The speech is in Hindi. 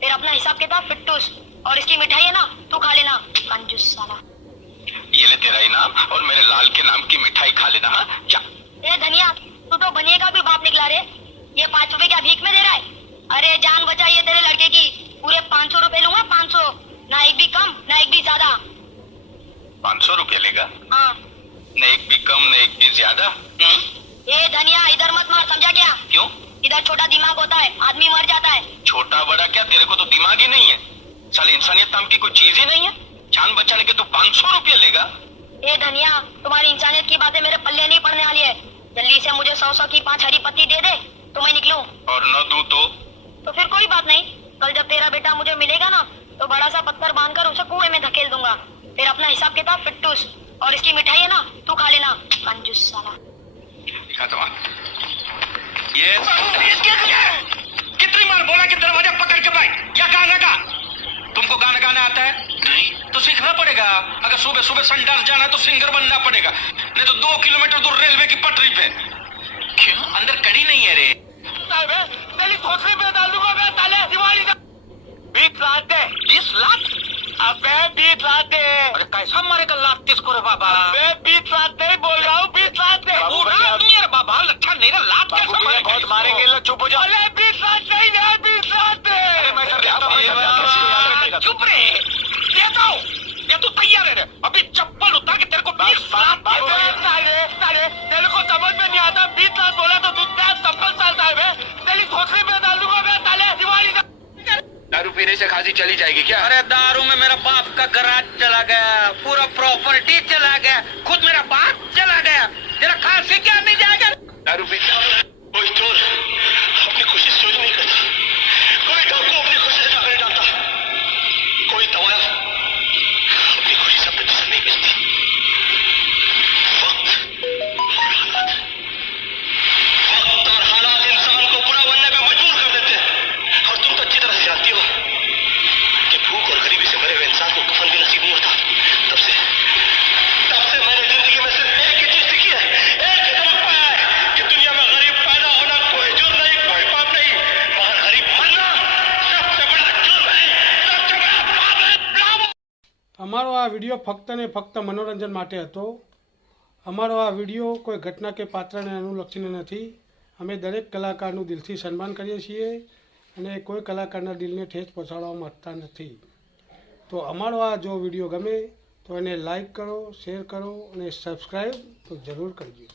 फिर अपना हिसाब किताब फिट्टूस। और इसकी मिठाई है ना, तू खा लेना कंजूस साला। ये ले तेरा इनाम और मेरे लाल के नाम की मिठाई खा लेना। हाँ जा। ए धनिया, तू तो बनिए का भी बाप निकला रे। ये 5 रुपए क्या भीख में दे रहा है? अरे जान बचाइए तेरे लड़के की। पूरे 500 रुपए लूंगा, 500। ना एक भी कम ना एक भी ज्यादा। 500 रुपये लेगा? हाँ। न एक भी कम न एक भी ज्यादा। ए धनिया, इधर मत मार, समझा क्या? क्यों? इधर छोटा दिमाग होता है, आदमी मर जाता है। छोटा बड़ा क्या, तेरे को तो दिमाग ही नहीं है। साले इंसानियत नाम की कोई चीज ही नहीं है। जान बचाने के तू 500 रुपये लेगा? ए धनिया, तुम्हारी इंसानियत की बातें मेरे पल्ले नहीं पड़ने वाली है। जल्दी से मुझे 100 की 5 हरी पत्ती दे दे तो मैं निकलूं। और न दूं तो फिर कोई बात नहीं। कल जब तेरा बेटा मुझे मिलेगा ना, तो बड़ा सा पत्थर बांधकर उसे कुएं में धकेल दूंगा। फिर अपना हिसाब किताब फिट्टूस। और इसकी मिठाई है ना, तू खा लेना कंजूस साला। ये कितनी बार बोला कि दरवाजा पकड़ के भाई, या गाना गा? तुमको गाना गाना आता है? नहीं तो सीखना पड़ेगा। अगर सुबह सुबह संडास जाना है तो सिंगर बनना पड़ेगा, नहीं तो 2 किलोमीटर दूर रेलवे की पटरी पे। क्यों? अंदर कड़ी नहीं है रे। तेरी खोखरी पे डाल दूंगा मैं ताले दिवाली का। 20 लाख दे। 20 लाख? अबे 20 लाख दे। अरे कैसा मारेगा लाख 30 को रे बाबा? अबे 20 लाख नहीं बोल रहा हूँ, 20 लाख दे। मेरे बाबा लच्छा नहीं ना, लाख कैसा मारेगा? बहुत मारेंगे लोग, चुप हो जाओ। अरे 20 लाख नहीं दे, 20 लाख दे। चुप रे, देता हूँ। ये तू तैयार है रे? अभी चप्पल उतार के तेरे को 20 लाख तेरे को समझ में नहीं आता। 20 लाख बोला तो तू क्या चप्पल चालता है बे? तेरी खोखरी पे डाल दूंगा मैं ताले दिवाली का। दारू पीने से खांसी चली जाएगी क्या? अरे दारू में मेरा बाप का गराज चला गया, पूरा प्रॉपर्टी चला गया, खुद मेरा बाप चला गया, तेरा खांसी क्या नहीं जाएगा? दारू पीता कोई चोर अपनी खुशी से चोरी नहीं करता, कोई डाकू अपनी खुशी से डाकू नहीं डालता, कोई दवाया अपनी खुशी से अपने जिस्म नहीं बेचती। वक्त और हालात इंसान को बुरा बनने पे मजबूर कर देते हैं। और तुम तो अच्छी तरह से जानती हो कि भूख और गरीबी से भरे हुए इंसान को कफन भी नसीब नहीं होता। तब से मैंने जिंदगी में सिर्फ एक ही चीज सीखी है, एक ही सबक पाया है कि दुनिया में गरीब पैदा होना कोई जुर्म नहीं, कोई पाप नहीं, मगर गरीब मरना सबसे बड़ा जुर्म है, सबसे बड़ा पाप है। અમારો આ વિડીયો ફક્ત ને ફક્ત મનોરંજન માટે હતો। અમારો આ વિડીયો કોઈ ઘટના કે પાત્રને અનુલક્ષીને નથી। અમે દરેક કલાકારનું દિલથી સન્માન કરીએ છીએ અને કોઈ કલાકારના દિલને ઠેસ પહોંચાડવા માંગતા નથી। તો અમારો આ જો વિડીયો ગમે તો એને લાઈક કરો, શેર કરો અને સબસ્ક્રાઈબ તો જરૂર કરજો।